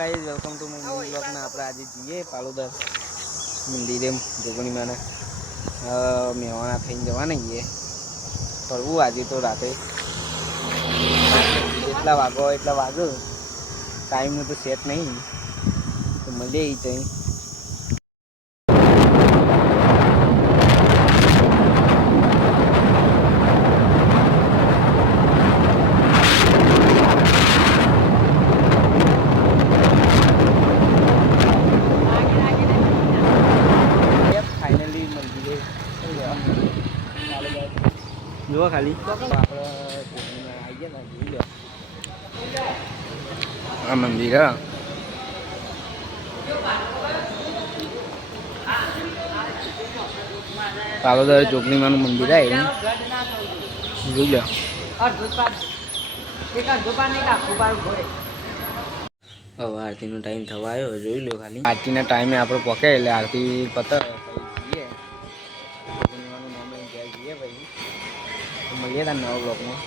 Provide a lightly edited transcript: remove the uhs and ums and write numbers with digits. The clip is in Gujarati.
guys welcome to my new blog में આપણે આજે જઈએ પાલોદર મંદિરે જોગણી માના મેવાણા થઈને જવાના છીએ ફરવું આજે તો રાતે જેટલા વાગો એટલા વાગો ટાઈમનું તો સેટ નહીં તો મળીએ ઈ તઈ જો ખાલી આપણે આવીએ ને જોઈ લો આ મંદિર પાલોદર ચોકડીમાંનું મંદિર આવે જોઈ લો હવે આરતીનો ટાઈમ થવા આવ્યો જોઈ લો ખાલી આરતીના ટાઈમે આપણે પહોંચે એટલે આરતી પતે જઈએ જઈએ ભાઈ મળીએ તાર નવા બ્લોકમાં